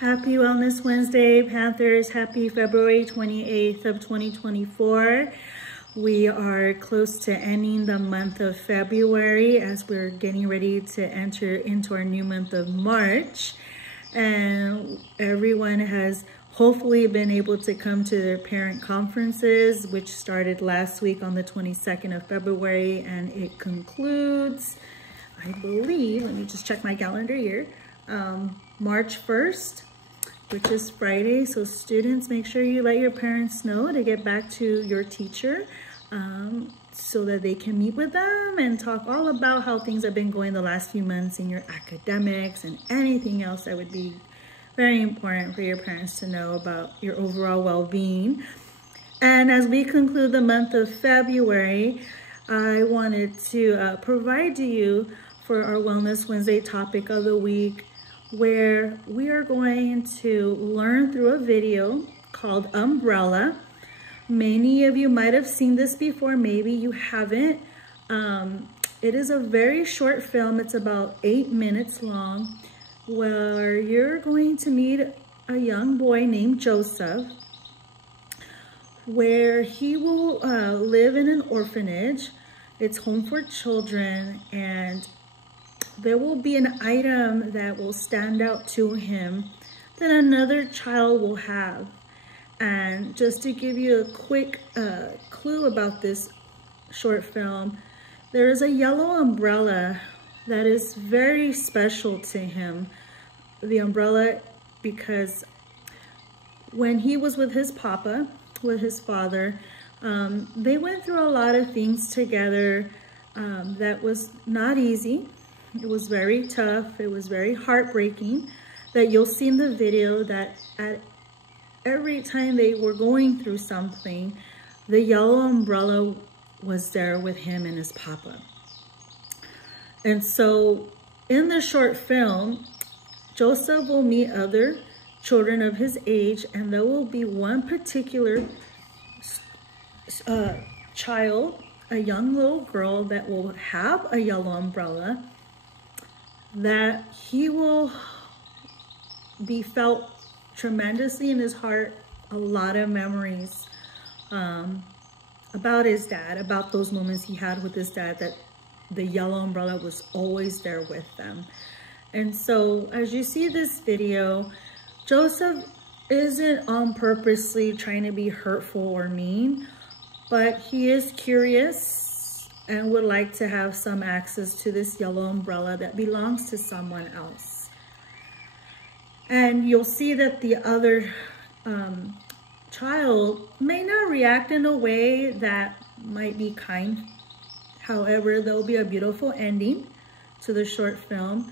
Happy Wellness Wednesday, Panthers. Happy February 28th of 2024. We are close to ending the month of February as we're getting ready to enter into our new month of March. And everyone has hopefully been able to come to their parent conferences, which started last week on the 22nd of February, and it concludes, I believe, let me just check my calendar here, March 1st, which is Friday. So students, make sure you let your parents know to get back to your teacher so that they can meet with them and talk all about how things have been going the last few months in your academics and anything else that would be very important for your parents to know about your overall well-being. And as we conclude the month of February, I wanted to provide to you for our Wellness Wednesday topic of the week, where we are going to learn through a video called Umbrella. Many of you might have seen this before, maybe you haven't. It is a very short film. It's about 8 minutes long, where you're going to meet a young boy named Joseph, where he will live in an orphanage. It's home for children, and there will be an item that will stand out to him that another child will have. And just to give you a quick clue about this short film, there is a yellow umbrella that is very special to him. The umbrella, because when he was with his papa, with his father, they went through a lot of things together that was not easy. It was very tough. It was very heartbreaking. That you'll see in the video that at every time they were going through something, the yellow umbrella was there with him and his papa. And so in the short film, Joseph will meet other children of his age, and there will be one particular child, a young little girl, that will have a yellow umbrella, that he will be felt tremendously in his heart, a lot of memories about his dad, about those moments he had with his dad, that the yellow umbrella was always there with them. And so as you see this video, Joseph isn't on purposely trying to be hurtful or mean, but he is curious and would like to have some access to this yellow umbrella that belongs to someone else. And you'll see that the other child may not react in a way that might be kind. However, there'll be a beautiful ending to the short film.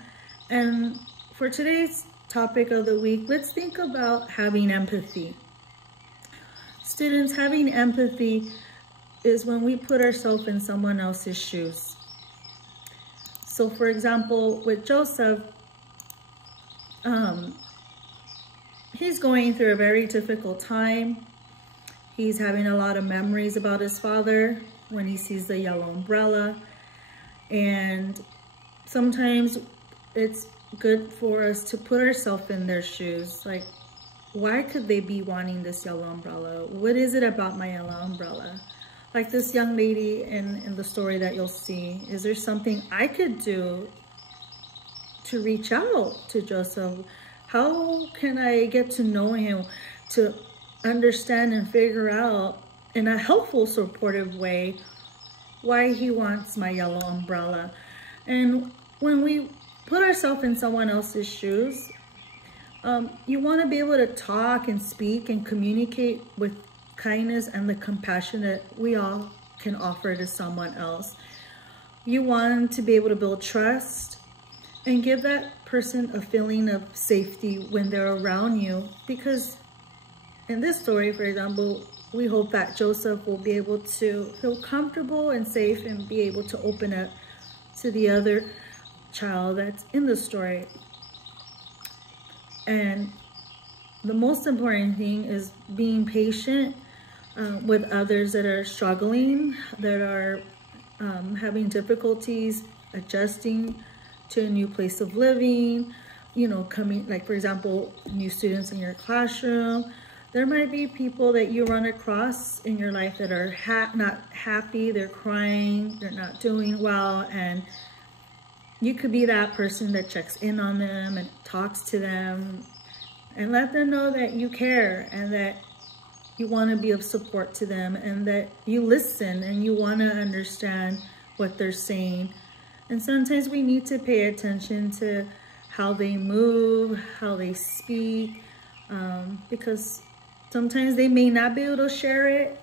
And for today's topic of the week, let's think about having empathy. Students, having empathy is when we put ourselves in someone else's shoes. So for example, with Joseph, he's going through a very difficult time. He's having a lot of memories about his father when he sees the yellow umbrella. And sometimes it's good for us to put ourselves in their shoes. Like, why could they be wanting this yellow umbrella? What is it about my yellow umbrella? Like this young lady in the story that you'll see, is there something I could do to reach out to Joseph? How can I get to know him, to understand and figure out in a helpful, supportive way why he wants my yellow umbrella? And when we put ourselves in someone else's shoes, you want to be able to talk and speak and communicate with kindness and the compassion that we all can offer to someone else. You want to be able to build trust and give that person a feeling of safety when they're around you. Because in this story, for example, we hope that Joseph will be able to feel comfortable and safe and be able to open up to the other child that's in the story. And the most important thing is being patient with others that are struggling, that are having difficulties adjusting to a new place of living, you know, coming, like for example, new students in your classroom. There might be people that you run across in your life that are not happy, they're crying, they're not doing well, and you could be that person that checks in on them and talks to them and let them know that you care and that you want to be of support to them and that you listen and you want to understand what they're saying. And sometimes we need to pay attention to how they move, how they speak, because sometimes they may not be able to share it.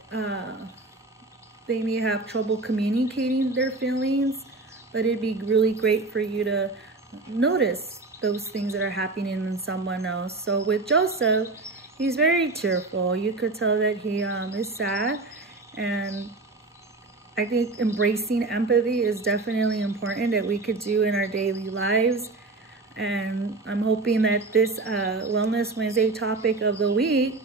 They may have trouble communicating their feelings, but it'd be really great for you to notice those things that are happening in someone else. So with Joseph, he's very tearful. You could tell that he is sad, and I think embracing empathy is definitely important that we could do in our daily lives. And I'm hoping that this Wellness Wednesday topic of the week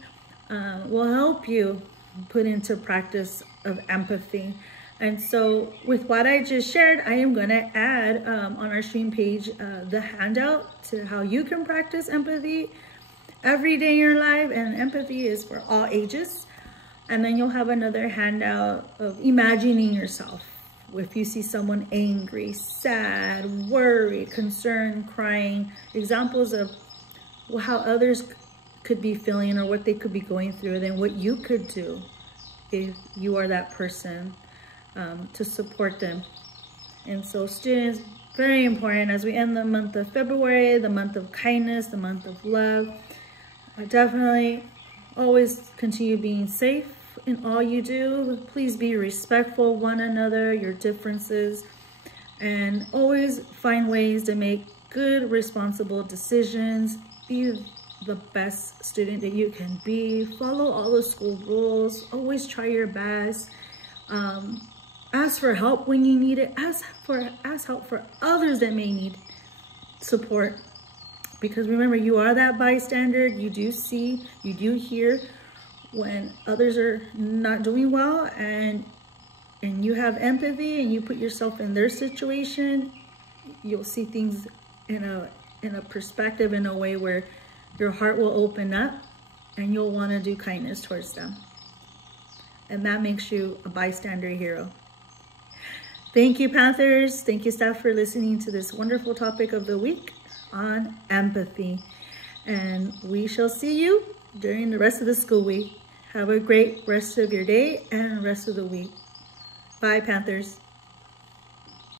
will help you put into practice of empathy. And so with what I just shared, I am going to add on our stream page the handout to how you can practice empathy every day in your life. And empathy is for all ages. And then you'll have another handout of imagining yourself. If you see someone angry, sad, worried, concerned, crying, examples of how others could be feeling or what they could be going through, then what you could do if you are that person to support them. And so students, very important as we end the month of February, the month of kindness, the month of love. Definitely always continue being safe in all you do. Please be respectful of one another, your differences, and always find ways to make good, responsible decisions. Be the best student that you can be. Follow all the school rules. Always try your best. Ask for help when you need it. Ask help for others that may need support. Because remember, you are that bystander. You do see, you do hear when others are not doing well, and you have empathy and you put yourself in their situation. You'll see things in a perspective, in a way where your heart will open up and you'll want to do kindness towards them. And that makes you a bystander hero. Thank you, Panthers. Thank you, staff, for listening to this wonderful topic of the week on empathy. And we shall see you during the rest of the school week. Have a great rest of your day and rest of the week. Bye, Panthers.